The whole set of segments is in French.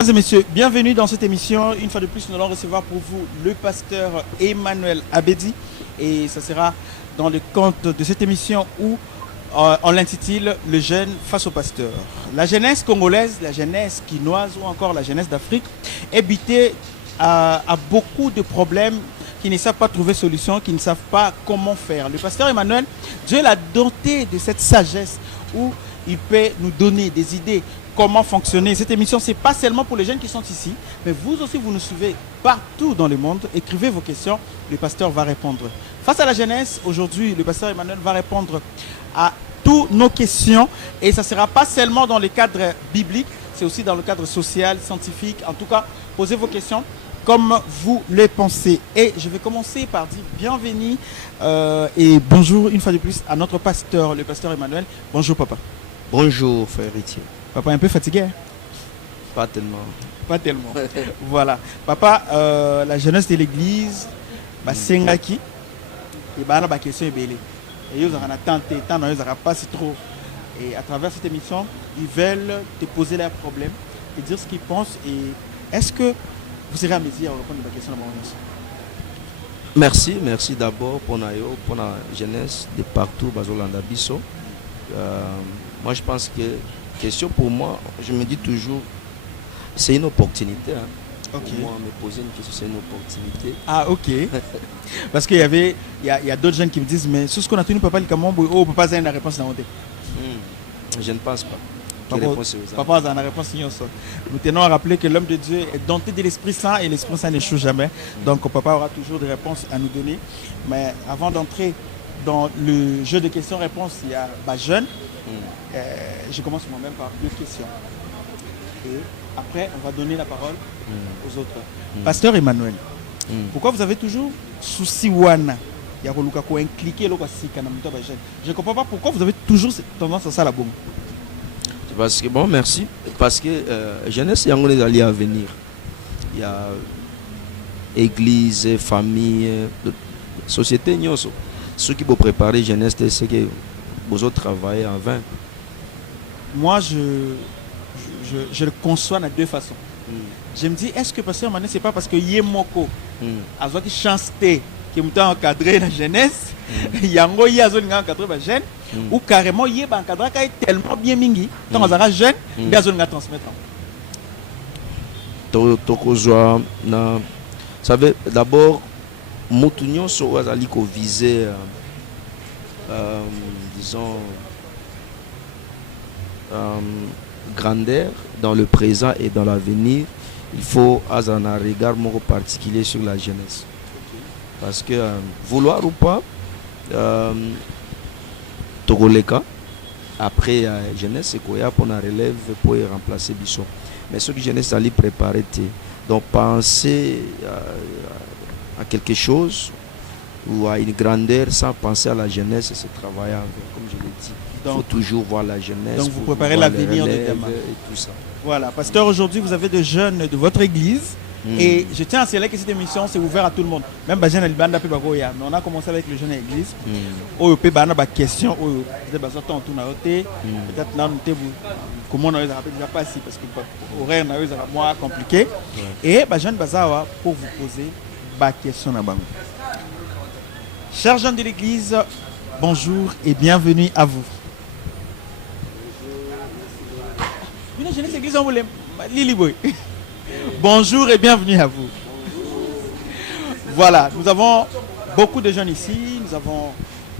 Mesdames et messieurs, bienvenue dans cette émission. Une fois de plus, nous allons recevoir pour vous le pasteur Emmanuel Abedi. Et ça sera dans le cadre de cette émission où on l'intitule Le jeune face au pasteur. La jeunesse congolaise, la jeunesse quinoise ou encore la jeunesse d'Afrique est butée à beaucoup de problèmes qui ne savent pas trouver solution, qui ne savent pas comment faire. Le pasteur Emmanuel, Dieu l'a doté de cette sagesse où il peut nous donner des idées comment fonctionner. Cette émission, ce n'est pas seulement pour les jeunes qui sont ici, mais vous aussi, vous nous suivez partout dans le monde. Écrivez vos questions, le pasteur va répondre. Face à la jeunesse, aujourd'hui, le pasteur Emmanuel va répondre à toutes nos questions. Et ça ne sera pas seulement dans le cadre biblique, c'est aussi dans le cadre social, scientifique. En tout cas, posez vos questions comme vous les pensez. Et je vais commencer par dire bienvenue et bonjour une fois de plus à notre pasteur, le pasteur Emmanuel. Bonjour papa. Bonjour frère Etienne. Papa un peu fatigué? Pas tellement. Pas tellement. Voilà. Papa, la jeunesse de l'église, Sengaki, et la question est belle. Et ils ont tenté, tant ils n'ont pas si trop. Et à travers cette émission, ils veulent te poser leurs problèmes et dire ce qu'ils pensent. Et est-ce que vous serez à mesure à répondre à la question de mon Merci d'abord pour la jeunesse de partout, Bazolanda Bisso. Moi je pense que question pour moi, je me dis toujours, c'est une opportunité. Okay. Pour moi, me poser une question, c'est une opportunité. Ah, ok. Parce qu'il y a d'autres jeunes qui me disent, mais sur ce qu'on a tenu, papa, on ne peut pas avoir une réponse dans Je ne pense pas. Papa a une réponse. Nous tenons à rappeler que l'homme de Dieu est doté de l'Esprit Saint et l'Esprit Saint n'échoue jamais. Donc, papa aura toujours des réponses à nous donner. Mais avant d'entrer dans le jeu de questions-réponses, il y a jeune. Je commence moi-même par 2 questions. Et après, on va donner la parole aux autres. Pasteur Emmanuel, pourquoi vous avez toujours souci wana? Je ne comprends pas pourquoi vous avez toujours cette tendance à ça la bombe. Parce que, merci. Parce que jeunesse, il y a des alliés à venir. Il y a église, famille, société. Ceux qui vont préparer jeunesse, c'est que vous autres travaillez en vain. Moi, je le conçois de 2 façons. Je me dis, est-ce que pasteur Emmanuel, c'est pas parce que Yemoko a qui chance qui est encadré la jeunesse, yango y a zone encadré la jeune, ou carrément y est encadré tellement bien mingi, tant on a jeune, il y a zone à transmettre. Tokozwa na, vous savez, d'abord, Moutunion soit allé viser, disons, grandeur dans le présent et dans l'avenir. Il faut avoir un regard particulier sur la jeunesse. Parce que, vouloir ou pas, Togoleka, après la jeunesse, c'est quoi pour la relève pour remplacer Bissot. Mais ce que la jeunesse allait préparer, donc penser à quelque chose ou à une grandeur sans penser à la jeunesse, c'est travailler comme je l'ai dit. Il faut toujours voir la jeunesse. Donc vous préparez l'avenir de demain. Et tout ça. Voilà, pasteur, aujourd'hui vous avez des jeunes de votre église. Et je tiens à signaler que cette émission c'est ouvert à tout le monde. Même les jeunes à Libanda, mais on a commencé avec les jeunes à l'église. On peut avoir des questions, peut-être comment on a déjà pas ici parce que l'horaire est moins compliqué. Et les jeunes bazawa pour vous poser des questions. Chers jeunes de l'église, bonjour et bienvenue à vous. Une jeunesse église on voulait Lili Boy. Bonjour et bienvenue à vous. Voilà, nous avons beaucoup de jeunes ici. Nous avons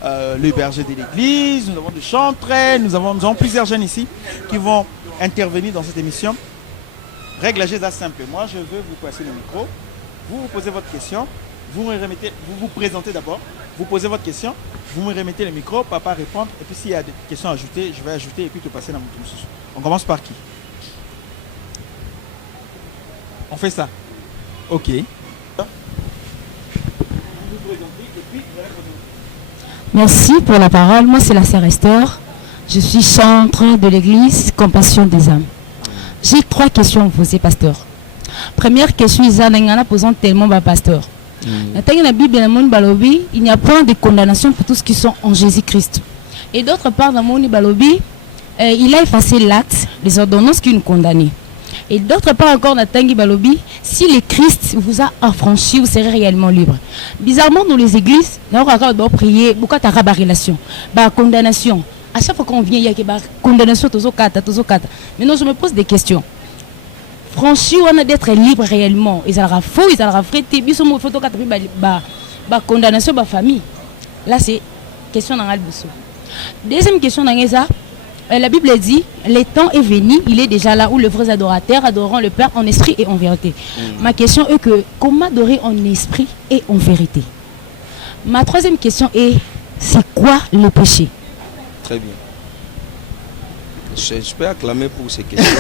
le berger de l'église, nous avons des chantres, nous avons plusieurs jeunes ici qui vont intervenir dans cette émission. Règle assez simple. Moi, je veux vous passer le micro. Vous posez votre question. Vous vous présentez d'abord. Vous posez votre question. Vous me remettez le micro. Papa répond. Et puis s'il y a des questions à ajouter, je vais ajouter et puis te passer dans mon tour. On commence par qui? On fait ça. Ok. Merci pour la parole. Moi, c'est la sœur Esther. Je suis chantre de l'église Compassion des âmes. J'ai 3 questions à vous poser, pasteur. Première question, Isana posant tellement bas, pasteur. Dans la Bible, il n'y a point de condamnation pour tous qui sont en Jésus-Christ. Et d'autre part, dans mon Balobi, il a effacé l'acte des ordonnances qui nous condamnaient. Et d'autre part encore, Natangi Balobi, si le Christ vous a affranchi, vous serez réellement libre. Bizarrement, dans les églises, on doit prier, beaucoup de relation, condamnation. À chaque fois qu'on vient, il y a une condamnation, Maintenant, je me pose des questions. Franchi, on a d'être libre réellement. Ils ont faux, ils ont frété, ils ont fait condamnation de la famille. Là, c'est question dans le deuxième question dans la Bible dit, le temps est venu, il est déjà là où les vrais adorateurs adoreront le Père en esprit et en vérité. Ma question est que, comment adorer en esprit et en vérité? Ma troisième question est, c'est quoi le péché? Très bien. Je peux acclamer pour ces questions.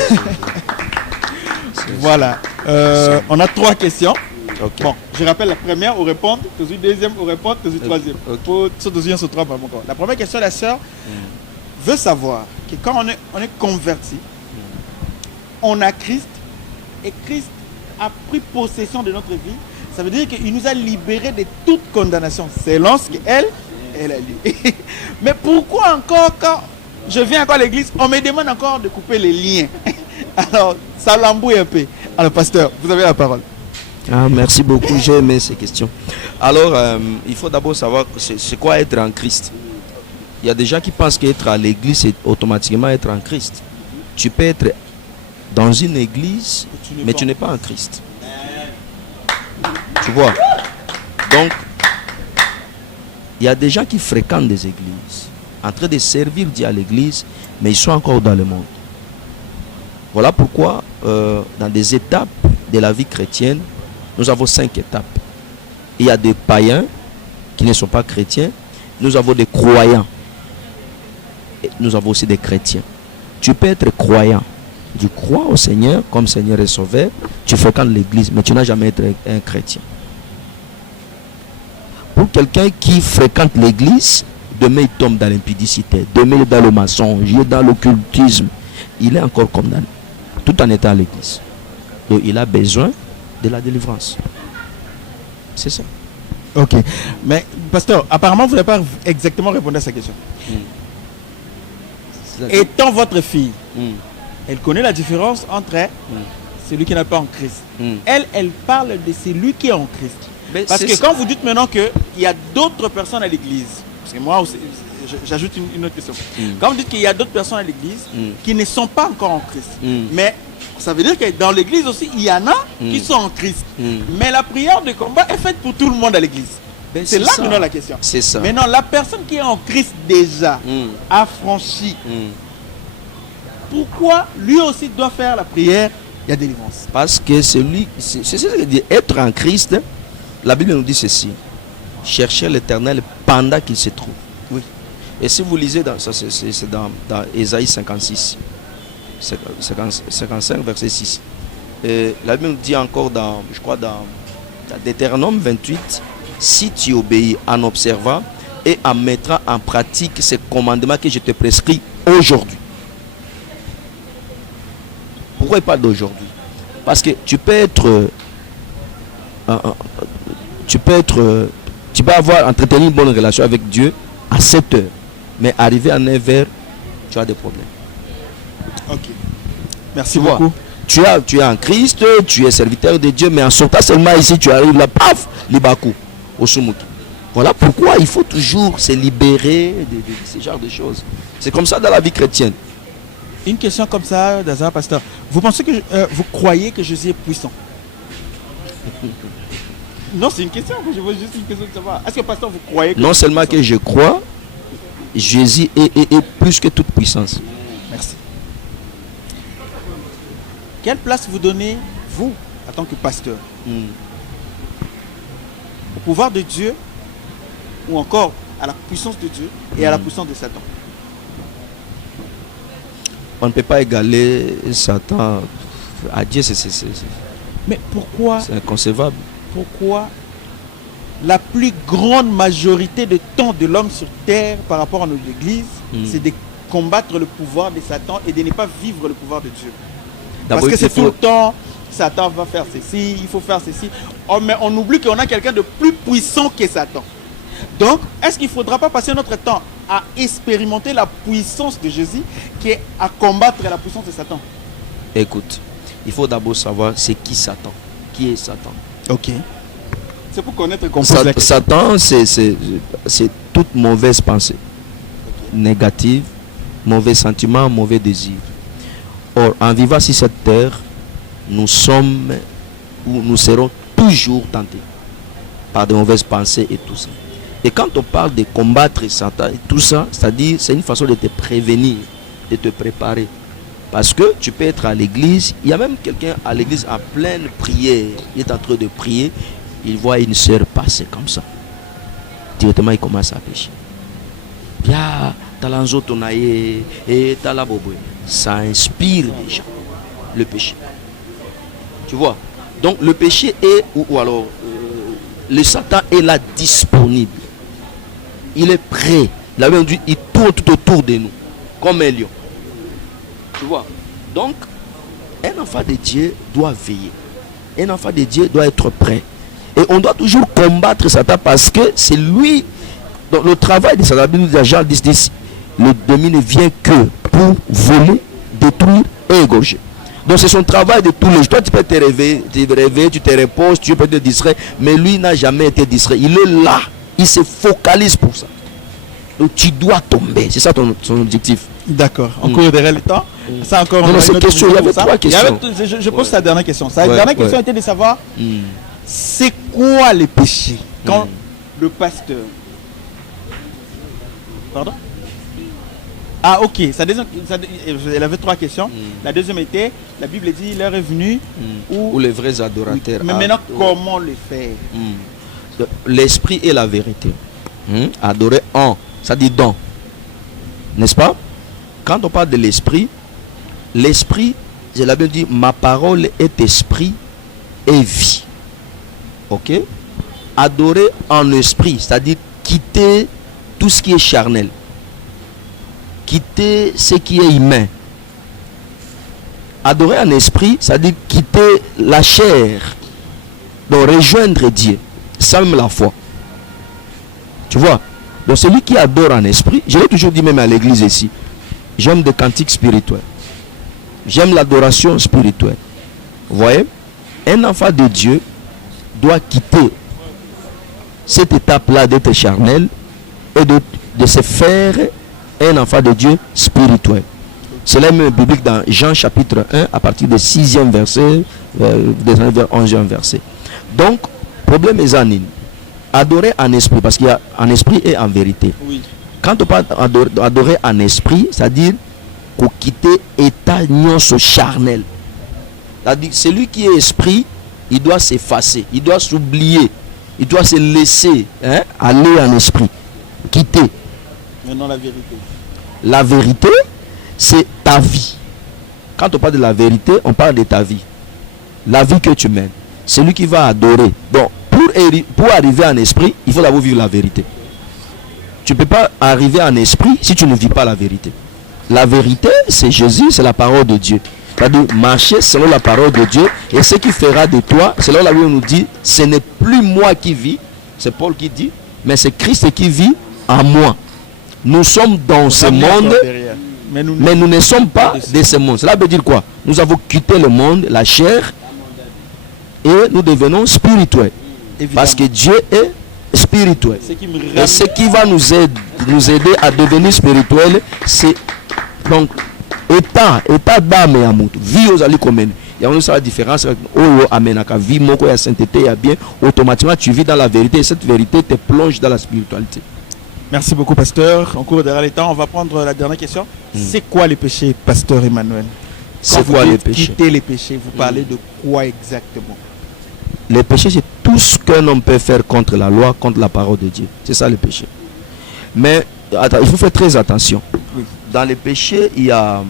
Voilà. On a 3 questions. Okay. Bon, je rappelle la première, on répond, la deuxième, on répond, la troisième. Okay. Pour ce deuxième, ce trois, la première question, la sœur veut savoir que quand on est converti, on a Christ et Christ a pris possession de notre vie. Ça veut dire qu'il nous a libérés de toute condamnation. C'est lorsqu'elle a dit. Mais pourquoi encore, quand je viens encore à l'église, on me demande encore de couper les liens? Alors, ça l'embrouille un peu. Alors, pasteur, vous avez la parole. Ah, merci beaucoup, j'ai aimé ces questions. Alors, il faut d'abord savoir c'est quoi être en Christ. Il y a des gens qui pensent qu'être à l'église, c'est automatiquement être en Christ. Tu peux être dans une église, mais tu n'es pas en Christ. Tu vois? Donc, il y a des gens qui fréquentent des églises, en train de servir Dieu à l'église, mais ils sont encore dans le monde. Voilà pourquoi, dans des étapes de la vie chrétienne, nous avons 5 étapes. Il y a des païens qui ne sont pas chrétiens. Nous avons des croyants. Et nous avons aussi des chrétiens. Tu peux être croyant. Tu crois au Seigneur comme Seigneur et Sauveur. Tu fréquentes l'église, mais tu n'as jamais été un chrétien. Pour quelqu'un qui fréquente l'église, demain il tombe dans l'impudicité, demain il est dans le mensonge, il est dans l'occultisme. Il est encore condamné, tout en étant à l'église. Donc il a besoin de la délivrance. C'est ça. Ok. Mais, pasteur, apparemment, vous n'avez pas exactement répondu à sa question. Étant votre fille, elle connaît la différence entre celui qui n'est pas en Christ. Elle parle de celui qui est en Christ. Mais parce que quand vous dites maintenant qu'il y a d'autres personnes à l'église, parce que moi aussi, j'ajoute une autre question. Quand vous dites qu'il y a d'autres personnes à l'église qui ne sont pas encore en Christ, mais ça veut dire que dans l'église aussi, il y en a qui sont en Christ. Mais la prière de combat est faite pour tout le monde à l'église. C'est là maintenant la question. C'est ça. Maintenant, la personne qui est en Christ déjà, affranchie, pourquoi lui aussi doit faire la prière de délivrance? Parce que c'est ce que dit être en Christ. La Bible nous dit ceci: chercher l'Éternel pendant qu'il se trouve. Oui. Et si vous lisez dans Ésaïe 56, 55, verset 6, la Bible nous dit encore dans Deutéronome 28, si tu obéis en observant et en mettant en pratique ces commandements que je te prescris aujourd'hui. Pourquoi il parle d'aujourd'hui? Parce que tu peux avoir entretenu une bonne relation avec Dieu à 7 heures, mais arrivé à 9 heures, tu as des problèmes. Ok. Merci beaucoup. Tu es en Christ, tu es serviteur de Dieu, mais en sortant seulement ici, tu arrives là, paf, libakou, au Sumuki. Voilà pourquoi il faut toujours se libérer de ce genre de choses. C'est comme ça dans la vie chrétienne. Une question comme ça, Dazar, pasteur. Vous pensez que vous croyez que Jésus est puissant? Non, c'est une question. Je veux juste une question de savoir. Est-ce que, pasteur, vous croyez que non seulement que je crois, Jésus est plus que toute puissance. Merci. Quelle place vous donnez, vous, en tant que pasteur, au pouvoir de Dieu ou encore à la puissance de Dieu et à la puissance de Satan? On ne peut pas égaler Satan à Dieu. Mais pourquoi? C'est inconcevable. Pourquoi la plus grande majorité de temps de l'homme sur terre par rapport à notre église, c'est de combattre le pouvoir de Satan et de ne pas vivre le pouvoir de Dieu? Parce que c'est tout le temps, Satan va faire ceci, il faut faire ceci. Oh, mais on oublie qu'on a quelqu'un de plus puissant que Satan. Donc, est-ce qu'il ne faudra pas passer notre temps à expérimenter la puissance de Jésus qui est à combattre la puissance de Satan? Écoute, il faut d'abord savoir c'est qui Satan. Qui est Satan? Ok. C'est pour connaître qu'on pose la question. Satan, c'est toute mauvaise pensée. Négative, mauvais sentiment, mauvais désir. Or, en vivant sur cette terre, nous sommes ou nous serons toujours tentés par de mauvaises pensées et tout ça. Et quand on parle de combattre Satan et tout ça, c'est-à-dire c'est une façon de te prévenir, de te préparer. Parce que tu peux être à l'église, il y a même quelqu'un à l'église en pleine prière, il est en train de prier, il voit une sœur passer comme ça. Directement il commence à pécher. Bien, talanzo tonaye et talaboboy. Ça inspire les gens, le péché. Tu vois? Donc le péché est, ou alors le Satan est là disponible. Il est prêt. La Bible dit, il tourne tout autour de nous, comme un lion. Tu vois? Donc, un enfant de Dieu doit veiller. Un enfant de Dieu doit être prêt. Et on doit toujours combattre Satan parce que c'est lui. Donc le travail de Satan, nous dit Jean 10, le demi ne vient que pour voler, détruire et égorger. Donc c'est son travail de tous les jours. Toi tu peux te réveiller, tu te reposes, tu peux te distraire, mais lui n'a jamais été distrait. Il est là, il se focalise pour ça. Donc tu dois tomber, c'est ça son objectif. D'accord. On court derrière le temps. Ça encore. Non, c'est question. Il y avait trois questions. Je pose la dernière question. La dernière question était de savoir c'est quoi le péché quand le pasteur. Pardon? Ah ok, elle avait trois questions. La deuxième était, la Bible dit, l'heure est venue où les vrais adorateurs. Mais maintenant, comment le faire? L'esprit et la vérité. Adorer en, ça dit dans. N'est-ce pas? Quand on parle de l'esprit, la Bible dit, ma parole est esprit et vie. Ok? Adorer en esprit, c'est-à-dire quitter tout ce qui est charnel. Quitter ce qui est humain. Adorer en esprit, c'est-à-dire quitter la chair. Donc rejoindre Dieu. Ça même la foi. Tu vois? Donc celui qui adore en esprit, je l'ai toujours dit même à l'église ici, j'aime des cantiques spirituels. J'aime l'adoration spirituelle. Vous voyez? Un enfant de Dieu doit quitter cette étape-là d'être charnel et de se faire un enfant de Dieu spirituel. C'est la même biblique dans Jean chapitre 1 à partir du 6e verset, 11e verset. Donc, problème est anine. Adorer en esprit, parce qu'il y a en esprit et en vérité. Oui. Quand on parle d'adorer en esprit, c'est-à-dire qu'on quitte état nyonso charnel. C'est-à-dire celui qui est esprit, il doit s'effacer, il doit s'oublier, il doit se laisser aller en esprit, quitter. Maintenant la vérité. La vérité, c'est ta vie. Quand on parle de la vérité, on parle de ta vie. La vie que tu mènes. Celui qui va adorer. Donc, pour arriver en esprit, il faut d'abord vivre la vérité. Tu ne peux pas arriver en esprit si tu ne vis pas la vérité. La vérité, c'est Jésus, c'est la parole de Dieu. C'est-à-dire marcher selon la parole de Dieu. Et ce qui fera de toi, selon la Bible nous dit, ce n'est plus moi qui vis, c'est Paul qui dit, mais c'est Christ qui vit en moi. Nous sommes dans ce monde, mais nous ne sommes pas de ce monde. Cela veut dire quoi? Nous avons quitté le monde, la chair, et nous devenons spirituels. Évidemment. Parce que Dieu est spirituel. Et ce qui va nous aider à devenir spirituels, c'est donc état d'âme et amour. Vie aux alliés communs. Il y a la différence. Vie, mon corps, sainteté, il bien. Automatiquement, tu vis dans la vérité et cette vérité te plonge dans la spiritualité. Merci beaucoup, pasteur. En cours derrière les temps, on va prendre la dernière question. C'est quoi les péchés, pasteur Emmanuel? C'est quoi les péchés? Quitter les péchés, vous parlez de quoi exactement? Les péchés, c'est tout ce qu'un homme peut faire contre la loi, contre la parole de Dieu. C'est ça le péché. Mais attends, il faut faire très attention. Oui. Dans les péchés, il y a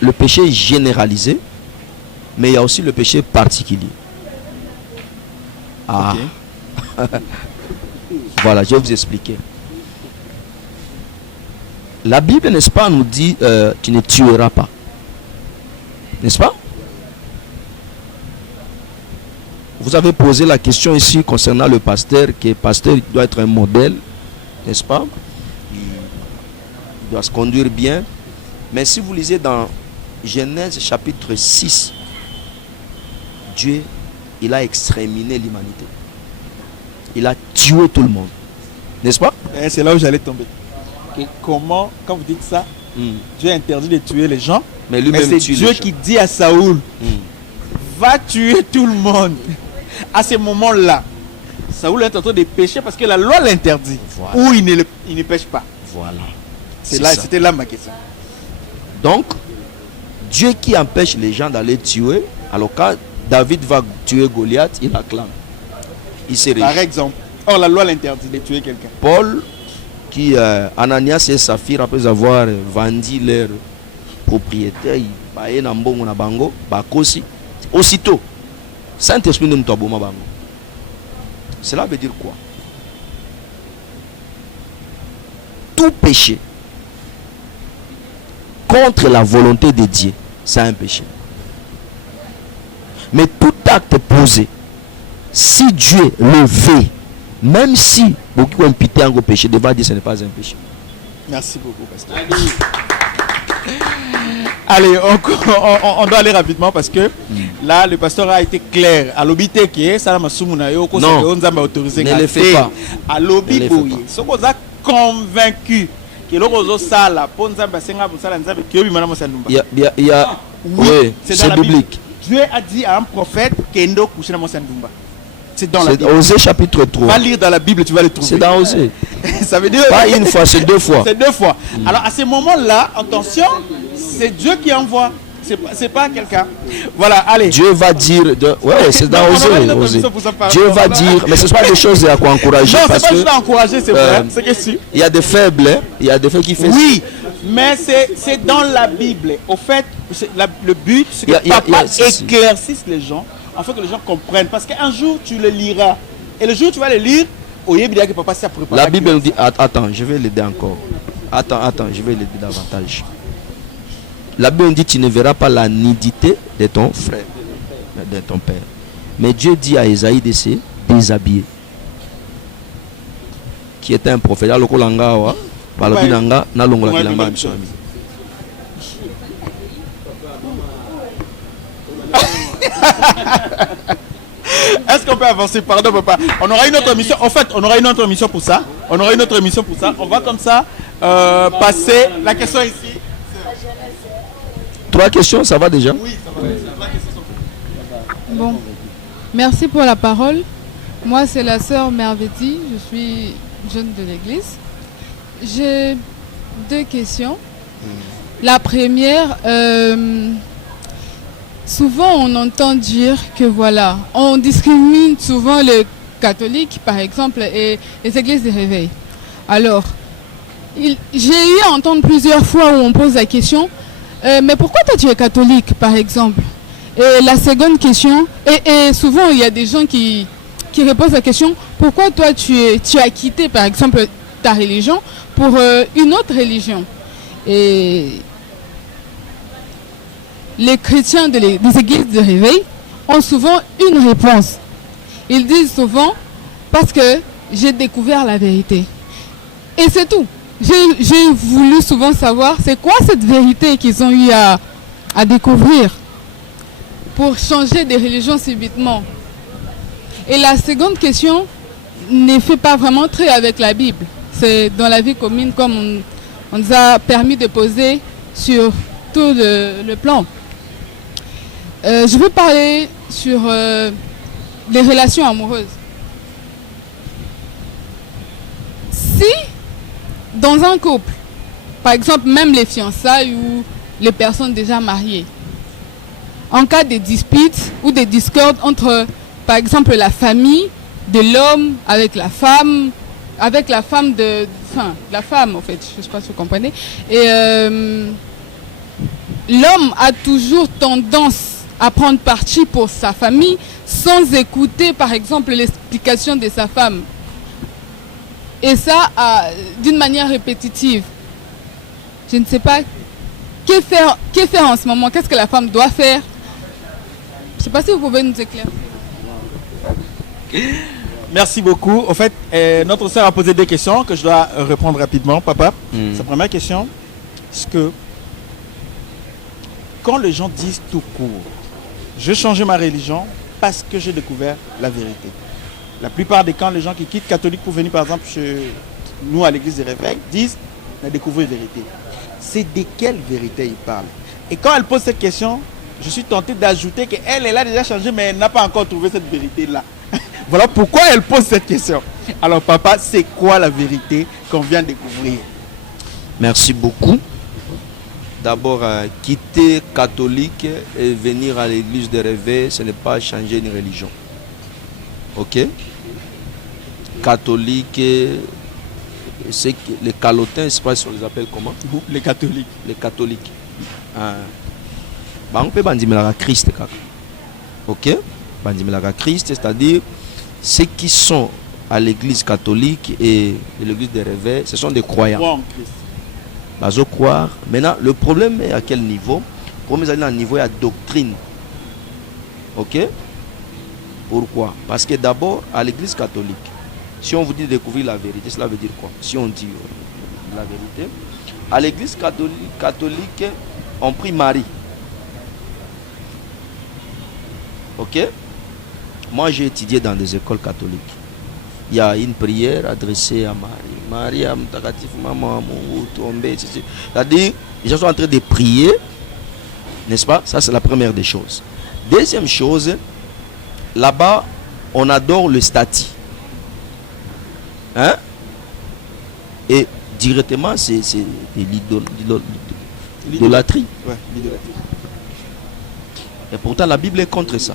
le péché généralisé, mais il y a aussi le péché particulier. Ah. Okay. Voilà, je vais vous expliquer. La Bible, n'est-ce pas, nous dit tu ne tueras pas. N'est-ce pas? Vous avez posé la question ici concernant le pasteur, que le pasteur doit être un modèle, n'est-ce pas? Il doit se conduire bien. Mais si vous lisez dans Genèse chapitre 6, Dieu, il a exterminé l'humanité. Il a tué tout le monde. N'est-ce pas? C'est là où j'allais tomber. Et comment, quand vous dites ça, Dieu interdit de tuer les gens, mais c'est Dieu qui dit à Saoul, va tuer tout le monde. À ce moment-là, Saoul est en train de pécher parce que la loi l'interdit. Voilà. Ou il ne pêche pas. Voilà. C'était là ma question. Donc, Dieu qui empêche les gens d'aller tuer, alors quand David va tuer Goliath, il acclame. Il se réjouit. Par exemple, or la loi l'interdit de tuer quelqu'un. Paul, qui Ananias et Saphir, après avoir vendu leur propriété, aussitôt, Saint-Esprit ne m'toie bango. Cela veut dire quoi? Tout péché contre la volonté de Dieu, c'est un péché. Mais tout acte posé, si Dieu le fait, même si beaucoup ont imputé un péché, devant dire que ce n'est pas un péché. Merci beaucoup, pasteur. Allez, on doit aller rapidement parce que là, le pasteur a été clair. À l'obité qui est, ça m'a soumounayo, non, ne le fais pas. À l'obité, ce qu'on a convaincu que l'ozo sala, ponza basenga busala nzabe kiyobi manamo sanumba. Oui, c'est biblique. Dieu a dit à un prophète Kendo coucher dans Mosandumba. C'est dans la Bible. C'est Osée chapitre 3. Va lire dans la Bible, tu vas le trouver. C'est dans Osée. Ça veut dire pas une fois, c'est deux fois. C'est deux fois. Alors à ce moment-là, attention, c'est Dieu qui envoie. C'est pas quelqu'un. Voilà, allez. Dieu va dire ouais, c'est dans Osée. Dieu va dire, mais ce ne sont pas des choses à encourager. Non, c'est pas juste à encourager, c'est vrai. C'est que si. Il y a des faibles, hein? Il y a des faibles qui font. Oui, mais c'est dans la Bible. Au fait, le but, c'est que papa éclaircisse les gens, afin que les gens comprennent. Parce qu'un jour, tu le liras. Et le jour où tu vas le lire, que papa s'est préparé. La Bible nous dit, attends, je vais l'aider encore. Attends, je vais l'aider davantage. La Bible dit, tu ne verras pas la nudité de ton frère, de ton père. Mais Dieu dit à Esaïe de se déshabiller. Qui était un prophète. Est-ce qu'on peut avancer? Pardon, papa. On aura une autre émission. En fait, on aura une autre émission pour ça. On va comme ça passer la question ici. 3 questions, ça va déjà? Oui, ça va. Bon, merci pour la parole. Moi, c'est la sœur Mervedi. Je suis jeune de l'église. J'ai 2 questions. La première, souvent on entend dire que voilà, on discrimine souvent les catholiques, par exemple, et les églises de réveil. Alors, j'ai eu à entendre plusieurs fois où on pose la question, mais pourquoi toi tu es catholique, par exemple? Et la seconde question, et souvent il y a des gens qui reposent la question, pourquoi toi tu as quitté, par exemple, ta religion pour une autre religion? Et les chrétiens des églises de réveil ont souvent une réponse. Ils disent souvent, parce que j'ai découvert la vérité. Et c'est tout. J'ai voulu souvent savoir, c'est quoi cette vérité qu'ils ont eu à découvrir pour changer de religion subitement. Et la seconde question ne fait pas vraiment trait avec la Bible. C'est dans la vie commune, comme on nous a permis de poser sur tout le plan. Je veux parler sur les relations amoureuses. Si, dans un couple, par exemple, même les fiançailles ou les personnes déjà mariées, en cas de dispute ou de discorde entre, par exemple, la famille de l'homme avec la femme la femme, en fait, je ne sais pas si vous comprenez, et l'homme a toujours tendance à prendre parti pour sa famille sans écouter, par exemple, l'explication de sa femme. Et ça, d'une manière répétitive. Je ne sais pas que faire en ce moment. Qu'est-ce que la femme doit faire? Je ne sais pas si vous pouvez nous éclairer. Merci beaucoup. En fait, notre sœur a posé 2 questions que je dois répondre rapidement. Papa, sa première question, est-ce que quand les gens disent tout court, je changeais ma religion parce que j'ai découvert la vérité. La plupart des cas, les gens qui quittent catholique pour venir par exemple chez nous à l'église des réveils disent on a découvert la vérité. C'est de quelle vérité ils parlent? Et quand elle pose cette question, je suis tenté d'ajouter qu'elle a déjà changé mais elle n'a pas encore trouvé cette vérité-là. Voilà pourquoi elle pose cette question. Alors papa, c'est quoi la vérité qu'on vient de découvrir? Merci beaucoup. D'abord, quitter catholique et venir à l'église de réveil, ce n'est pas changer une religion. Ok? Catholique, c'est les calotins, je ne sais pas si on les appelle comment? Les catholiques. Les catholiques. On peut bandimelaka Christ. Ok? Bandimelaka Christ, c'est-à-dire ceux qui sont à l'église catholique et l'église des réveils, ce sont des croyants. Bazo croire. Maintenant, le problème est à quel niveau? Le problème est à un niveau de la doctrine. Ok? Pourquoi? Parce que d'abord, à l'église catholique, si on vous dit de découvrir la vérité, cela veut dire quoi? Si on dit la vérité, à l'église catholique, on prie Marie. Ok? Moi, j'ai étudié dans des écoles catholiques. Il y a une prière adressée à Marie. Marie, maman, tombé, c'est-à-dire, les gens sont en train de prier, n'est-ce pas? Ça, c'est la première des choses. Deuxième chose, là-bas, on adore le statut. Hein? Et directement, c'est l'idolâtrie. Ouais, l'idolâtrie. Et pourtant, la Bible est contre ça.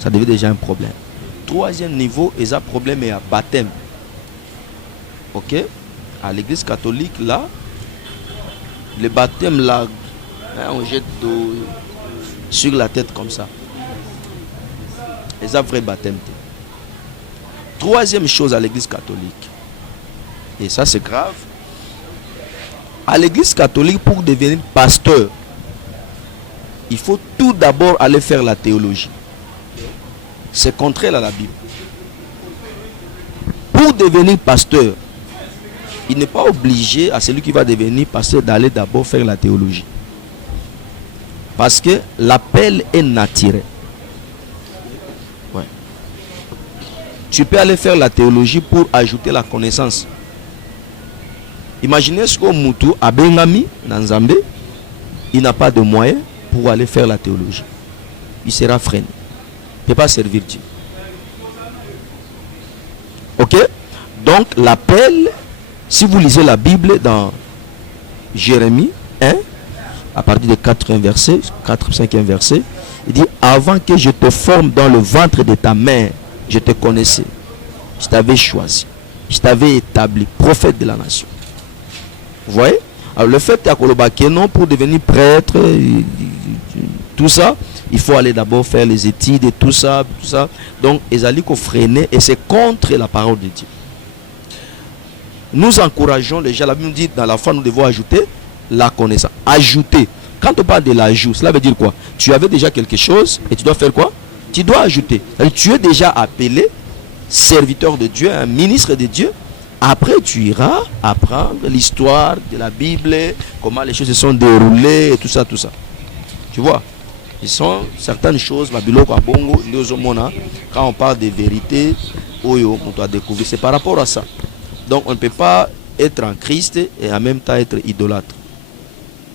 Ça devient déjà un problème. Troisième niveau, et ça problème est à baptême. Ok? À l'église catholique, là, le baptême, là, on jette d'eau sur la tête comme ça. Et ça, vrai baptême. Troisième chose à l'église catholique, et ça c'est grave, à l'église catholique, pour devenir pasteur, il faut tout d'abord aller faire la théologie. C'est contraire à la Bible. Pour devenir pasteur, il n'est pas obligé à celui qui va devenir pasteur d'aller d'abord faire la théologie. Parce que l'appel est naturel. Ouais. Tu peux aller faire la théologie pour ajouter la connaissance. Imaginez ce que Moutou a Bengami, dans Zambé, il n'a pas de moyens pour aller faire la théologie. Il sera freiné. Il ne peut pas servir Dieu. Ok? Donc l'appel, si vous lisez la Bible dans Jérémie 1, à partir de 4 verset, 4-5 verset, il dit: avant que je te forme dans le ventre de ta mère, je te connaissais. Je t'avais choisi. Je t'avais établi prophète de la nation. Vous voyez? Alors le fait que non, pour devenir prêtre, tout ça, il faut aller d'abord faire les études et tout ça. Donc, ils allaient freiner et c'est contre la parole de Dieu. Nous encourageons les gens. La Bible dit dans la foi, nous devons ajouter la connaissance. Ajouter. Quand on parle de l'ajout, cela veut dire quoi? Tu avais déjà quelque chose et tu dois faire quoi? Tu dois ajouter. Tu es déjà appelé serviteur de Dieu, un ministre de Dieu. Après, tu iras apprendre l'histoire de la Bible, comment les choses se sont déroulées et tout ça, tout ça. Tu vois? Ils sont certaines choses, quand on parle de vérité, on doit découvrir. C'est par rapport à ça. Donc, on ne peut pas être en Christ et en même temps être idolâtre.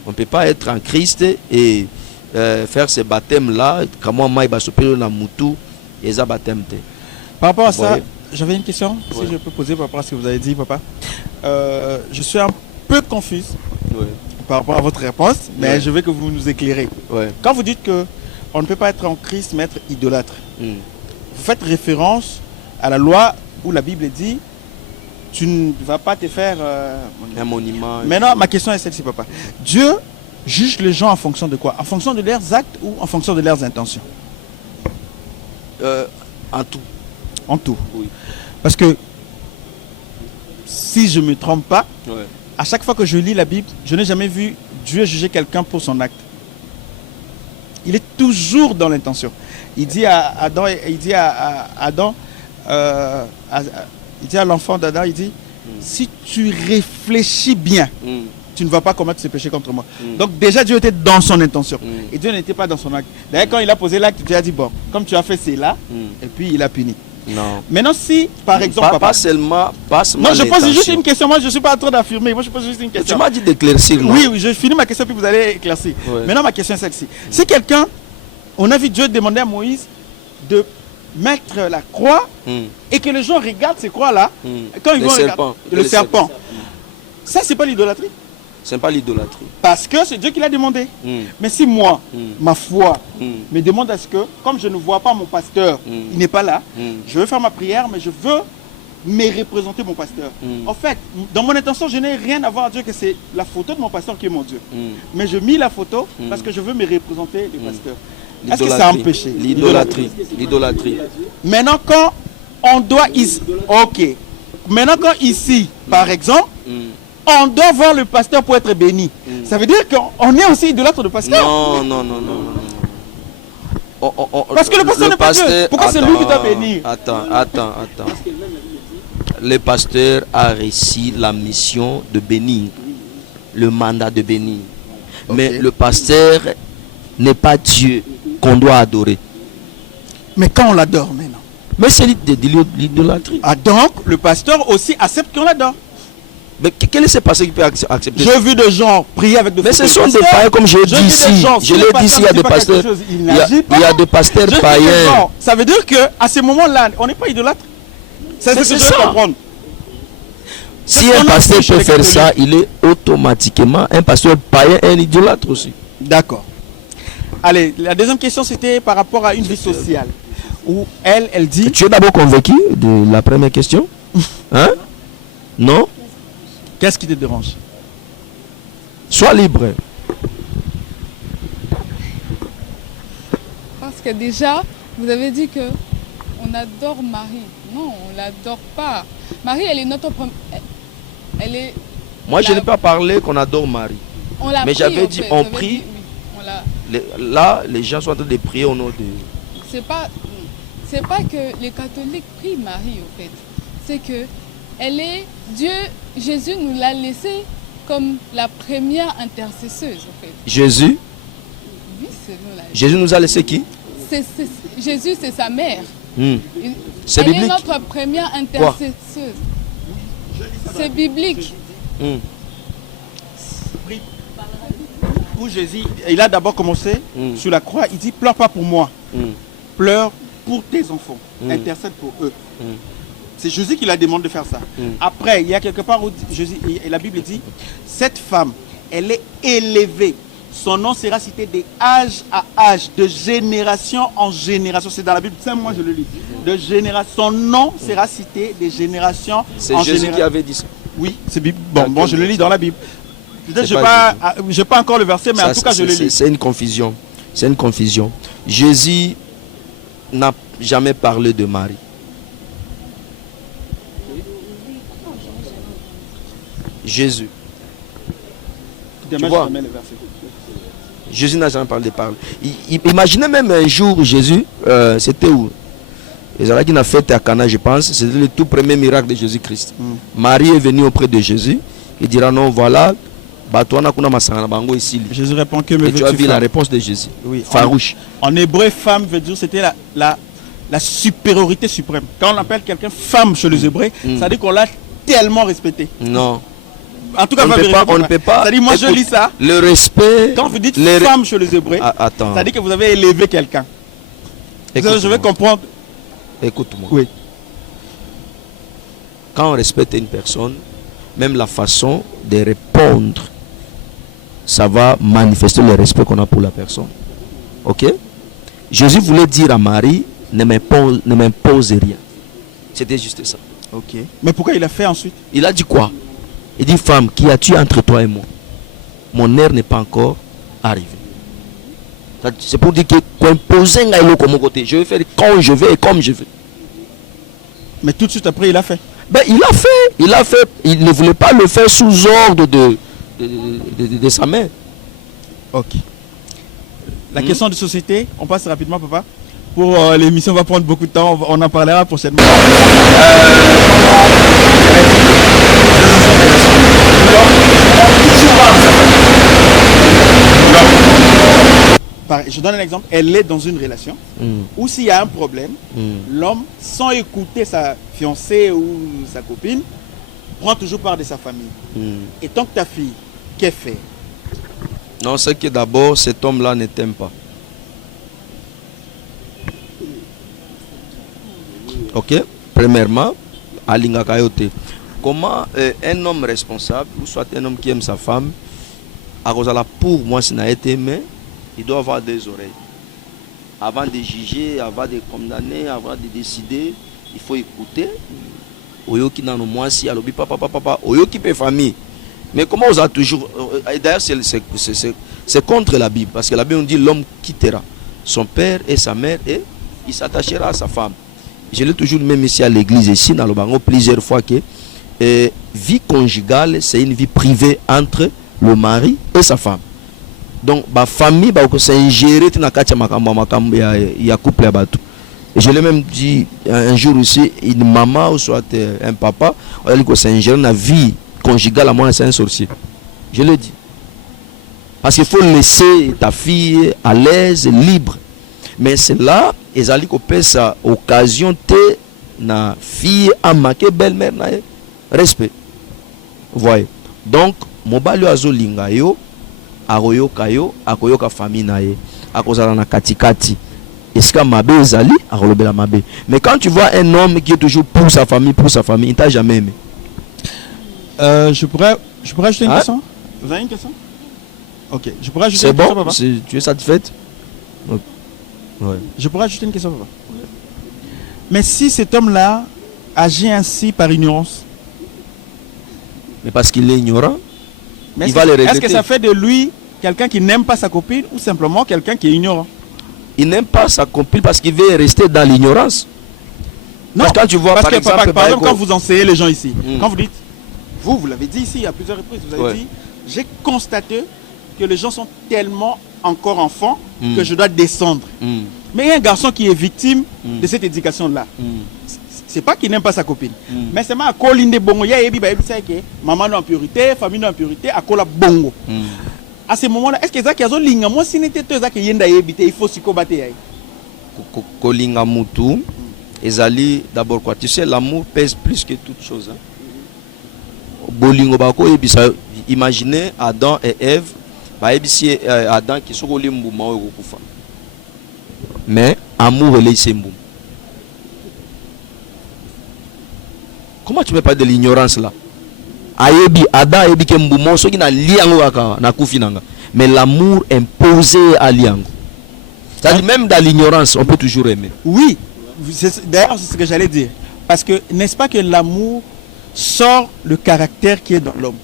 On ne peut pas être en Christ et faire ces baptêmes-là, comme moi, je suis dans Moutou, et ça baptême. Par rapport à ça, j'avais une question, si je peux poser par rapport à ce que vous avez dit, papa. Je suis un peu confuse par rapport à votre réponse, mais je veux que vous nous éclairez. Quand vous dites qu'on ne peut pas être en Christ, mais être idolâtre, vous faites référence à la loi où la Bible dit tu ne vas pas te faire un monument. Maintenant, ma question est celle-ci, papa. Dieu juge les gens en fonction de quoi? En fonction de leurs actes ou en fonction de leurs intentions? En tout. En tout. Oui. Parce que si je ne me trompe pas, à chaque fois que je lis la Bible, je n'ai jamais vu Dieu juger quelqu'un pour son acte. Il est toujours dans l'intention. Il dit à Adam, Il dit à l'enfant d'Adam, il dit, si tu réfléchis bien, tu ne vas pas commettre ce péché contre moi. Donc déjà Dieu était dans son intention. Et Dieu n'était pas dans son acte. D'ailleurs quand il a posé l'acte, Dieu a dit, bon, comme tu as fait cela, et puis il a puni. Non. Maintenant si, par exemple, papa, pas seulement non, je pose juste l'intention. une question. Moi, je ne suis pas en train d'affirmer. Moi, je pose juste une Tu question. m'as dit d'éclaircir, non? Oui, je finis ma question puis vous allez éclaircir. Ouais. Maintenant, ma question est celle-ci. Si quelqu'un, on a vu Dieu demander à Moïse de mettre la croix et que les gens regardent ces croix-là, quand ils Le vont serpent. regarder le serpent, ça, c'est pas l'idolâtrie? Ce n'est pas l'idolâtrie. Parce que c'est Dieu qui l'a demandé. Mais si moi, ma foi, me demande à ce que, comme je ne vois pas mon pasteur, il n'est pas là, je veux faire ma prière, mais je veux me représenter mon pasteur. En fait, dans mon intention, je n'ai rien à voir à Dieu que c'est la photo de mon pasteur qui est mon Dieu. Mais je mis la photo parce que je veux me représenter le pasteur. Est-ce que ça a un péché? L'idolâtrie. L'idolâtrie. Maintenant, quand on doit ici, ok. Maintenant, quand ici, par exemple, on doit voir le pasteur pour être béni. Ça veut dire qu'on est aussi idolâtre de pasteur. Non. Parce que le pasteur n'est pas Dieu. Pourquoi c'est lui qui doit bénir? Attends. Le pasteur a réussi la mission de bénir, le mandat de bénir. Mais le pasteur n'est pas Dieu qu'on doit adorer. Mais quand on l'adore maintenant. Mais c'est l'idolâtrie. Ah donc, le pasteur aussi accepte qu'on l'adore. Mais quel est ce pasteur qui peut accepter? J'ai vu des gens prier avec des Mais ce photos sont des païens, comme je l'ai dit ici. Je l'ai dit ici, il y a des pasteurs. Il y a des pasteurs païens. Ça veut dire qu'à ce moment-là, on n'est pas idolâtre. C'est ce que je veux comprendre. Si un pasteur peut faire ça, il est automatiquement un pasteur païen et un idolâtre aussi. D'accord. Allez, la deuxième question, c'était par rapport à une vie sociale. Où elle dit... Tu es d'abord convaincu de la première question? Hein? Non? Qu'est-ce qui te dérange? Sois libre. Parce que déjà, vous avez dit que on adore Marie. Non, on l'adore pas. Marie, elle est notre première... Elle est... Moi, je n'ai pas parlé qu'on adore Marie. On l'a Mais pris, j'avais en dit, fait. on J'avais prie. dit, oui. On l'a... Là, les gens sont en train de prier au nom de... C'est pas que les catholiques prient Marie, au fait. C'est que elle est... Dieu, Jésus nous l'a laissée comme la première intercesseuse, en fait. Jésus? Oui, c'est nous la... Jésus nous a laissé qui? Jésus, c'est sa mère. C'est Elle biblique. est notre première intercesseuse. C'est biblique. Pour Jésus, il a d'abord commencé sur la croix. Il dit, pleure pas pour moi. Pleure pour tes enfants. Intercède pour eux. C'est Jésus qui la demande de faire ça. Après, il y a quelque part où Jésus, et la Bible dit, cette femme, elle est élevée. Son nom sera cité de âge à âge, de génération en génération. C'est dans la Bible, ça moi je le lis. De génération, son nom sera cité de génération en génération. C'est Jésus qui avait dit ça. Oui, c'est Bible. Bon, je le lis dans la Bible. Peut-être je n'ai pas encore le verset, mais en tout cas je le lis. C'est une confusion. C'est une confusion. Jésus n'a jamais parlé de Marie. Jésus. Tu vois, Jésus n'a jamais parlé de parole. Imaginez même un jour Jésus, c'était où? Israël qui n'a fait à Cana, je pense, c'était le tout premier miracle de Jésus-Christ. Marie est venue auprès de Jésus et dira non, voilà, Jésus répond que me et tu as vu la réponse de Jésus. Oui, farouche. En hébreu, femme veut dire c'était la supériorité suprême. Quand on appelle quelqu'un femme chez les Hébreux, ça dit qu'on l'a tellement respecté. Non. En tout cas, on ne peut pas. Ça dit, moi je lis ça. Le respect. Quand vous dites femme chez les Hébreux, ça dit que vous avez élevé quelqu'un. Je vais comprendre. Écoute-moi. Oui. Quand on respecte une personne, même la façon de répondre, ça va manifester le respect qu'on a pour la personne. Ok? Jésus voulait dire à Marie, ne m'impose rien. C'était juste ça. Ok. Mais pourquoi il a fait ensuite? Il a dit quoi? Il dit, femme, qui as-tu entre toi et moi? Mon heure n'est pas encore arrivée. C'est pour dire que comme côté, je vais faire quand je veux et comme je veux. Mais tout de suite après, il a fait. Ben, il a fait. Il ne voulait pas le faire sous ordre de sa mère. Ok. La question de société, on passe rapidement, papa. pour l'émission va prendre beaucoup de temps. On en parlera prochainement. Je donne un exemple. Elle est dans une relation où s'il y a un problème, l'homme, sans écouter sa fiancée ou sa copine, prend toujours part de sa famille. Et tant que ta fille, qu'elle fait? Non, c'est que d'abord, cet homme-là ne t'aime pas. Ok? Premièrement, Alinga Kayote. Comment un homme responsable, ou soit un homme qui aime sa femme, à cause de la pour moi, s'il n'a été aimé, il doit avoir des oreilles. Avant de juger, avant de condamner, avant de décider, il faut écouter. Oyo qui n'a moi si alobi papa, oyo qui peut famille. Mais comment on a toujours. D'ailleurs, c'est contre la Bible. Parce que la Bible nous dit l'homme quittera son père et sa mère et il s'attachera à sa femme. Je l'ai toujours même ici à l'église, ici, dans le bango, plusieurs fois que vie conjugale, c'est une vie privée entre le mari et sa femme. Donc, la famille, c'est ingéré dans la couple. Et je l'ai même dit un jour aussi, une maman ou soit un papa, on a dit que c'est ingéré dans la vie conjugale, à moi, c'est un sorcier. Je l'ai dit. Parce qu'il faut laisser ta fille à l'aise, libre. Mais c'est là, ils allaient couper sa occasion de na fille à marquer belle-mère, respect. Vous voyez. Donc, mobile azo linga yo, aroyo kayo, akoyo ka famille na ye, akozala na katikati. Est-ce que mabe ezali, arolobela mabe. Mais quand tu vois un homme qui est toujours pour sa famille, il ne t'a jamais aimé. Je pourrais ajouter une question? Vous avez une question? Ok. Je pourrais ajouter une question, papa? Tu es satisfaite? Okay. Ouais. Je pourrais ajouter une question, papa? Mais si cet homme-là agit ainsi par ignorance? Mais parce qu'il est ignorant, mais il va le regretter. Est-ce que ça fait de lui quelqu'un qui n'aime pas sa copine ou simplement quelqu'un qui est ignorant? Il n'aime pas sa copine parce qu'il veut rester dans l'ignorance. Non, parce que quand tu vois, parce par exemple, quand vous enseignez les gens ici, quand vous dites, vous l'avez dit ici à plusieurs reprises, vous avez dit, j'ai constaté que les gens sont tellement encore enfants que je dois descendre. Mais il y a un garçon qui est victime de cette éducation-là. C'est pas qu'il n'aime pas sa copine. Mais c'est ma colline bongo. Il y a maman en purité, famille en purité, à kola bongo. À ce moment-là, est-ce que ça qui a linga moi si n'était pas ça qui yenda yebité, il faut s'y combattre. Kolinga mutu, ezali d'abord quoi. Tu sais, l'amour pèse plus que toute chose. Bolingo bako ebisa. Imaginez Adam et Ève, ba ebisi Adam qui sont collés mbuma o kufa. Mais amour est sembu. Comment tu peux parler de l'ignorance là? Ayebi Adam ebi ke mbuma so qui na liango kaka na kufinanga. Mais l'amour imposé à liango. C'est-à-dire même dans l'ignorance, on peut toujours aimer. Oui, d'ailleurs c'est ce que j'allais dire. Parce que n'est-ce pas que l'amour sort le caractère qui est dans l'homme?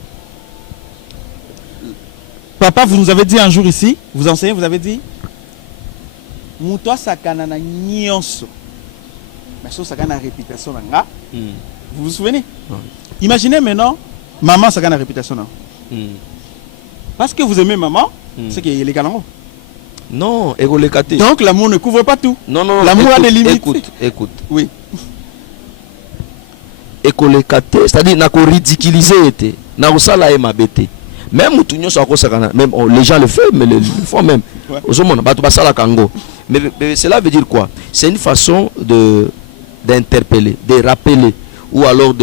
Papa, vous nous avez dit un jour ici, vous enseignez, vous avez dit Moutoa sakana na nyonso. Mais ça sakana réputation nga. Vous vous souvenez? Imaginez maintenant maman sakana réputation na. Parce que vous aimez maman, c'est qu'il y a les galango. Non, égolécaté. Donc l'amour ne couvre pas tout. Non, l'amour a des limites. Écoute. Oui. Égolécaté, c'est-à-dire n'a ko ridiculiser été, n'a ko sala ema bête. Même même les gens le font, mais le font même. Mais cela veut dire quoi? C'est une façon d'interpeller, de rappeler, ou alors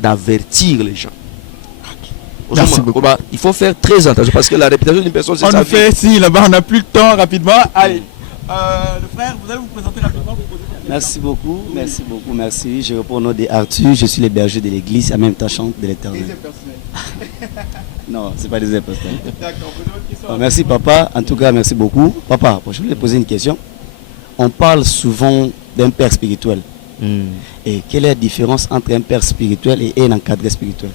d'avertir les gens. Il faut faire très attention parce que la réputation d'une personne, c'est ça. On fait si là-bas, on n'a plus le temps rapidement. Allez, le frère, vous allez vous présenter rapidement. Merci beaucoup, merci. Je réponds au nom d'Arthur, je suis le berger de l'église, en même temps chante de l'Éternel. Non, c'est pas des personnels. D'accord, merci papa, en tout cas merci beaucoup. Papa, je voulais poser une question. On parle souvent d'un père spirituel. Et quelle est la différence entre un père spirituel et un encadré spirituel?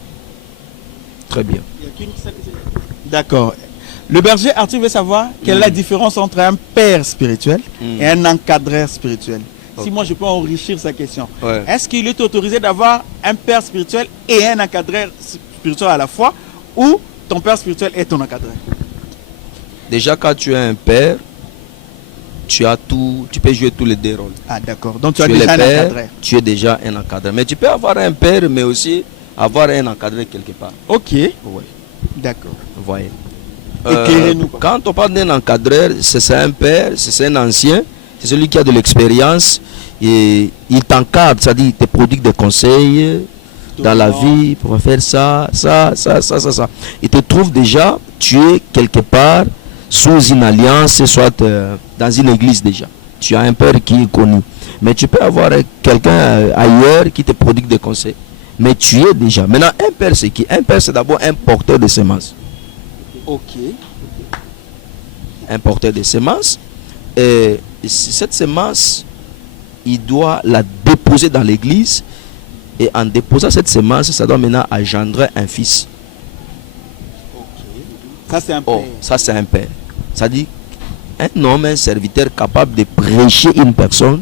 Très bien. D'accord. Le berger Arthur veut savoir quelle est la différence entre un père spirituel et un encadreur spirituel. Si moi je peux enrichir sa question. Est-ce qu'il est autorisé d'avoir un père spirituel et un encadreur spirituel à la fois, ou ton père spirituel est ton encadreur? Déjà quand tu es un père, tu as tout, tu peux jouer tous les deux rôles. Ah d'accord, donc tu as es déjà un père, encadré. tu es déjà un encadré. Mais tu peux avoir un père, mais aussi avoir un encadré quelque part. Ok, Oui. d'accord. Vous voyez. Éclairez-nous. Quand on parle d'un encadreur, c'est un père, c'est un ancien, c'est celui qui a de l'expérience et il t'encadre, c'est-à-dire il te prodigue des conseils dans la vie pour faire ça. Il te trouve déjà, tu es quelque part sous une alliance, soit dans une église déjà. Tu as un père qui est connu. Mais tu peux avoir quelqu'un ailleurs qui te prodigue des conseils. Mais tu es déjà. Maintenant, un père, c'est qui? Un père, c'est d'abord un porteur de semences. Ok. Un porteur de semences. Et cette semence, il doit la déposer dans l'église. Et en déposant cette semence, ça doit maintenant engendrer un fils. Ça, c'est un père. Oh, ça, c'est un père. Ça dit un homme, un serviteur capable de prêcher une personne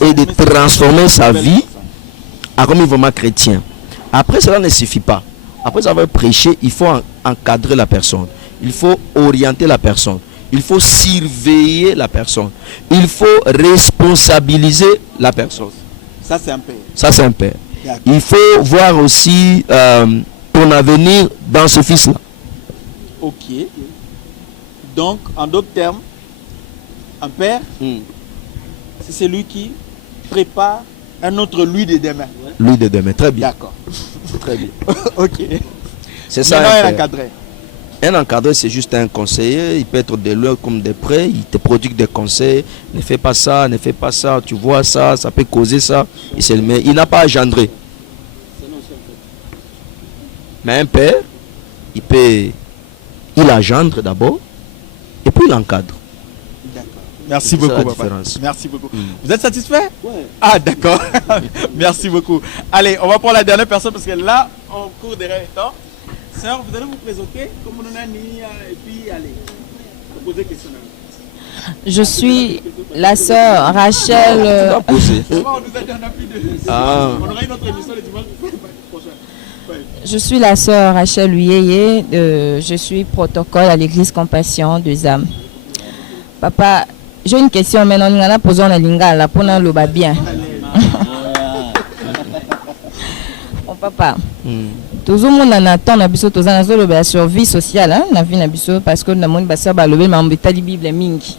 Et de transformer sa vie à comme vraiment chrétien. Après, cela ne suffit pas. Après avoir prêché, il faut encadrer la personne. Il faut orienter la personne. Il faut surveiller la personne. Il faut responsabiliser la personne. Ça, c'est un père. Ça, c'est un père. D'accord. Il faut voir aussi ton avenir dans ce fils-là. Ok. Donc, en d'autres termes, un père, c'est celui qui prépare un autre lui de demain. Lui de demain, très bien. D'accord. Très bien. Ok. C'est ça. Maintenant, Un un père. encadré. Un encadré, c'est juste un conseiller. Il peut être de loin comme de près. Il te prodigue des conseils. Ne fais pas ça, ne fais pas ça. Tu vois ça, ça peut causer ça. Mais il n'a pas engendré. Mais un père, il engendre d'abord et puis il encadre. D'accord. Merci C'est ça beaucoup, la papa. différence. Merci beaucoup. Vous êtes satisfait? Ouais. Ah, d'accord. Merci beaucoup. Allez, on va prendre la dernière personne parce que là, on court derrière le temps. Sœur, vous allez vous présenter comme on en a mis et puis allez, poser des questions. Je suis la sœur Rachel. Tu dois poser. On nous a dit on a plus de... Ah. On aura une autre émission le dimanche prochain. Ouais. Je suis la sœur Rachel Uyeye. Je suis protocole à l'église Compassion de Zam. Papa, j'ai une question, mais on a posé en lingala pour nous le bien. Bon, papa. Toujours mon anaton na biso tozana zo le survie sociale hein na vie na biso parce que na moni basa ba lobe ma mbetali bible mingi.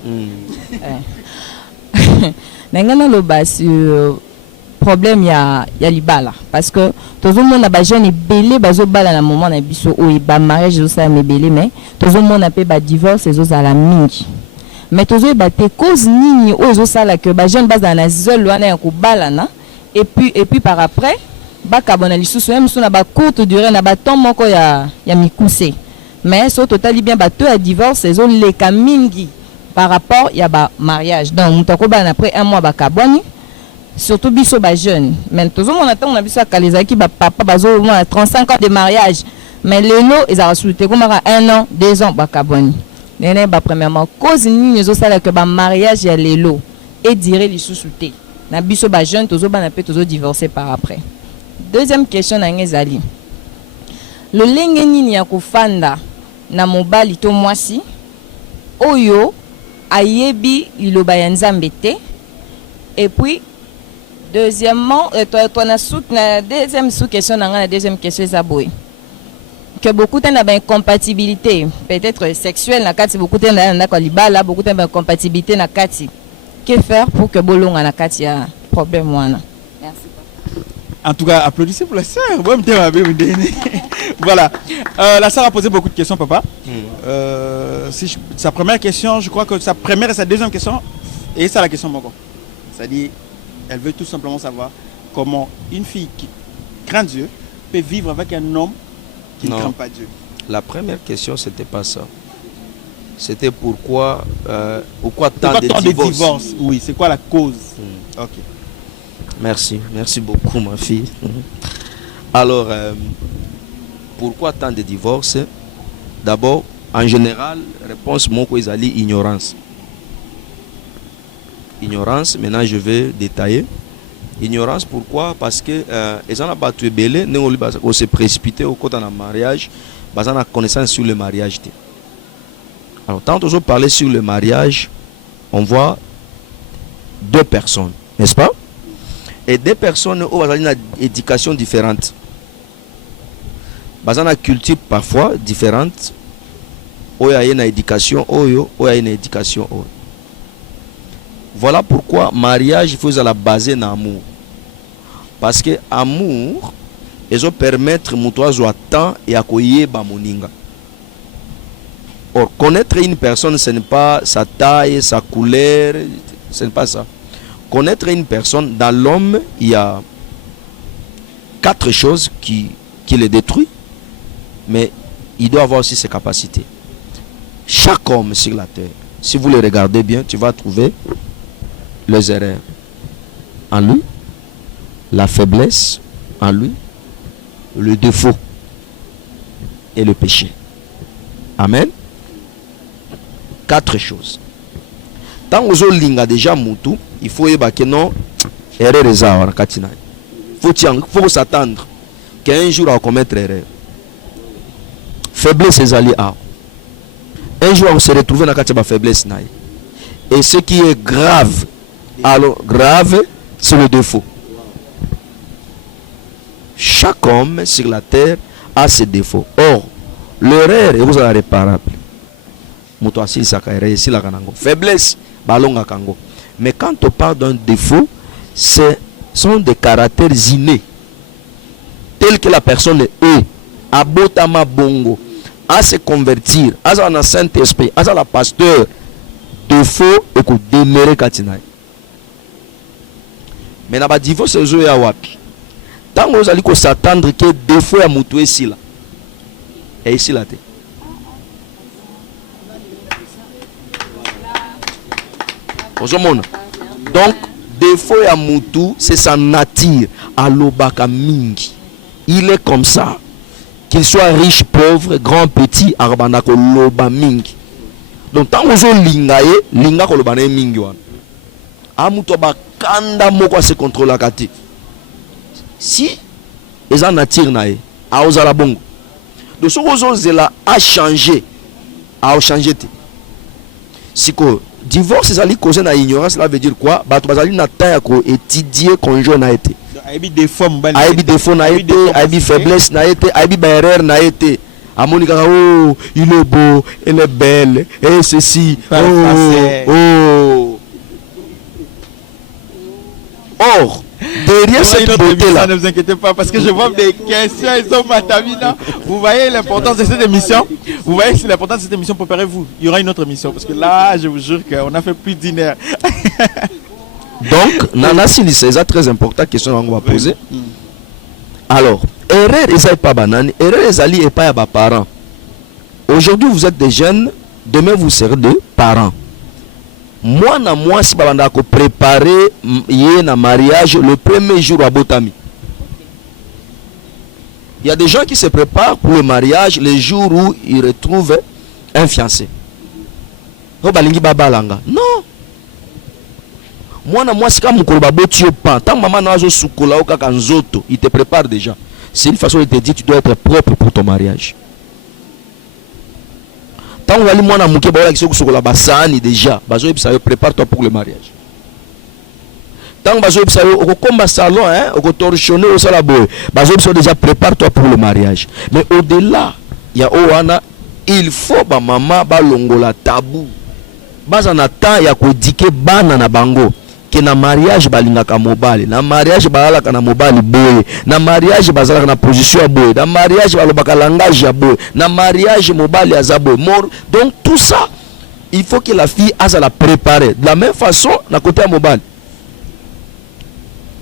Na ngana lo basi problème ya libala parce que toujours mon na ba jeune belé bazo bala na moment na biso o ba mariage zo sa me belé mais toujours mon na pe ba divorce zo za la mingi. Mais toujours ba te cause nini o zo sala que ba jeune basa na zolo wana ya ko bala na et puis par après bakabona lisusu même sous na ba courte durée na ba temps moko ya mikuse mais so totali bien ba to ya divorce ezo leka mingi par rapport ya ba mariage donc mutako ba na après un mois bakabwani surtout biso ba jeune mais tozo mona temps na biso akaleza ki ba papa bazo mona 35 ans de mariage mais lelo ezara souté comme 1 an 2 ans bakabwani nene ba premièrement cause nini ezo sala que ba mariage ya lelo et dire lisusu te na biso ba jeune tozo ba na pe tozo divorcer par après. Deuxième question na ngezali. Le lenge nini ya kofanda na mobali to mwasi oyo ayebi liloba ya Nzambe te. Et puis deuxièmement na deuxième sous-question na deuxième question zaboy. Que beaucoup de ba incompatibilité peut-être sexuelle na kati beaucoup de na ko libala beaucoup de ba incompatibilité na kati. Que faire pour que bolonga na kati ya problème wana? Merci. En tout cas, applaudissez pour la sœur. Voilà. La sœur a posé beaucoup de questions, papa. Sa première question, je crois que sa première et sa deuxième question, et ça la question Moko. C'est-à-dire, elle veut tout simplement savoir comment une fille qui craint Dieu peut vivre avec un homme qui ne craint pas Dieu. La première question, c'était pas ça. C'était pourquoi tant de divorces. Oui, c'est quoi la cause? Ok. Merci beaucoup ma fille. Alors, pourquoi tant de divorces? D'abord, en général, réponse mon izali ignorance. Ignorance, maintenant je vais détailler. Ignorance, pourquoi? Parce que ils ont battu belé, on s'est précipité au côté d'un mariage, basant la connaissance sur le mariage. Alors, tant que je parlais sur le mariage, on voit deux personnes, n'est-ce pas? Et deux personnes ont une éducation différente. Basant la culture parfois différente. Il y a une éducation, il y a une éducation. Voilà pourquoi mariage il faut la baser dans l'amour. Parce que l'amour, ils ont permettre à temps et à koyeba moninga. Or, connaître une personne, ce n'est pas sa taille, sa couleur, ce n'est pas ça. Connaître une personne, dans l'homme, il y a 4 choses qui le détruisent, mais il doit avoir aussi ses capacités. Chaque homme sur la terre, si vous le regardez bien, tu vas trouver les erreurs en lui, la faiblesse en lui, le défaut et le péché. Amen. 4 choses. Tant que vous linga déjà moutou, il faut que non erreur ezawara katina. Faut s'attendre qu'un jour on va commettre erreur. Faiblesse ezali a. Un jour on se retrouve dans la faiblesse naï. Et ce qui est grave, alors grave, c'est le défaut. Chaque homme sur la terre a ses défauts. Or, l'erreur est vous réparable. Faiblesse, balonga kango. Mais quand on parle d'un défaut, ce sont des caractères innés. Tels que la personne est, abotama bongo, à se convertir, à un Saint-Esprit, à la pasteur, défaut et que demeurer katinai. Mais na ba divorce ezo ya wapi? Tant vous allez s'attendre que défaut à moutou ici là. Et ici là. Donc, défaut à moutou, c'est sa nature. Alobaka mingi. Il est comme ça. Qu'il soit riche, pauvre, grand, petit, arbanako loba mingi. Donc, tant que vous lingaye, linga ko loba mingi wan. Amuto ba kanda moko se contrôle kati. Si eza nature nae, a ozala bongo. Donc, ce que zela a changé, a changé. Siko divorce c'est ali cause na ignorance, cela veut dire quoi? Bato bazali na temps ya ko étudier conjoint na été. Aibi défaut mbali. Aibi défaut na été, aibi faiblesse na été, aibi erreur na été. Amoni kaka oh, il est beau, elle est belle, et ceci. Oh. Or, derrière cette beauté là, ne vous inquiétez pas parce que je vois des questions, ils sont matamina. Vous voyez l'importance de cette émission. Vous voyez c'est l'importance de cette émission. Préparez-vous, il y aura une autre émission parce que là, je vous jure qu'on a fait plus d'une heure. Donc, Nana Sili, c'est très important question qu'on va poser. Alors, erreur ezali pas banane, erreur ezali et pas à parents. Aujourd'hui, vous êtes des jeunes, demain vous serez des parents. Moi, si je vais préparer un mariage le premier jour à Botami. Il y a des gens qui se préparent pour le mariage le jour où ils retrouvent un fiancé. Non. Moi, si tant maman n'a pas soukola ou kakanzoto, il te prépare déjà. C'est une façon de te dire tu dois être propre pour ton mariage. Tant que vous allez mouke ba qui soukola basani déjà, bazo ça prépare-toi pour le mariage. Tant que bazo ça au combat salon hein, au torchonner au salaboy, bazo déjà prépare-toi pour le mariage. Mais au-delà, il y a owana, il faut ba maman ba longola tabou. Bazana temps ya ko dike bana na bango. Que na mariage balingaka mobali, na mariage balaka na mobali boye, na mariage bazalaka na position boye, na mariage balobaka langage ya boye, na mariage mobali azaboye mort. Donc tout ça, il faut que la fille a la préparer. De la même façon, na côté mobali.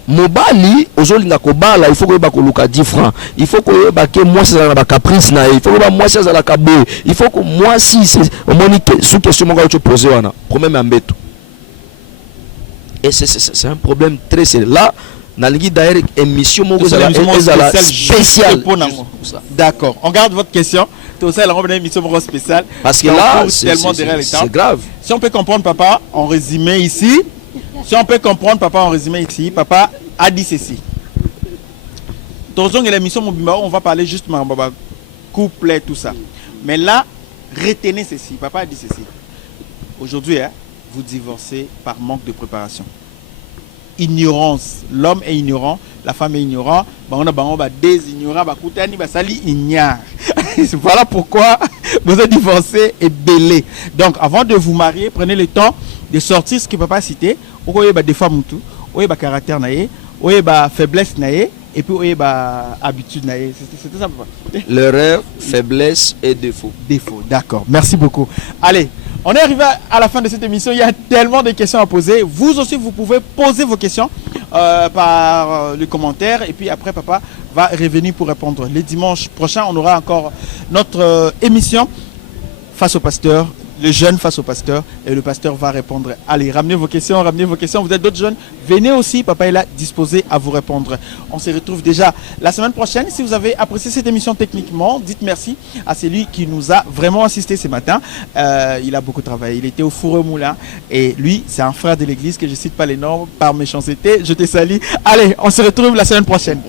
Mobali, ozolinga ko bala, il faut que ba ko luka 10 francs. Il faut que ba ke moi c'est la caprice na, il faut que moi c'est la kaboye. Il faut que moi si c'est au monique sous question mo ga poser wana. Problème ambeto. Et c'est un problème très sérieux. Là, dans d'ailleurs émission spéciale. D'accord. On garde votre question. Une émission spéciale. Parce que là, c'est grave. Si on peut comprendre, papa, en résumé ici. Si on peut comprendre, papa, en résumé ici. Papa a dit ceci. Dans l'émission on va parler justement couple et tout ça. Mais là, retenez ceci. Papa a dit ceci. Aujourd'hui, hein, vous divorcez par manque de préparation. Ignorance. L'homme est ignorant, la femme est ignorante. On a des ignorants, voilà pourquoi vous êtes divorcé et bêlé. Donc, avant de vous marier, prenez le temps de sortir ce qui ne peut pas citer. Vous avez des femmes, vous avez caractère, vous avez faiblesse, et puis vous avez habitude. C'était ça, papa. L'erreur, faiblesse et défaut. Défaut, d'accord. Merci beaucoup. Allez. On est arrivé à la fin de cette émission. Il y a tellement de questions à poser. Vous aussi, vous pouvez poser vos questions par le commentaire. Et puis après, papa va revenir pour répondre. Le dimanche prochain, on aura encore notre émission face au pasteur. Le jeune face au pasteur. Et le pasteur va répondre. Allez, ramenez vos questions, ramenez vos questions. Vous êtes d'autres jeunes, venez aussi. Papa est là, disposé à vous répondre. On se retrouve déjà la semaine prochaine. Si vous avez apprécié cette émission techniquement, dites merci à celui qui nous a vraiment assisté ce matin. Il a beaucoup travaillé. Il était au four au moulin. Et lui, c'est un frère de l'église que je ne cite pas les noms par méchanceté. Je te salue. Allez, on se retrouve la semaine prochaine.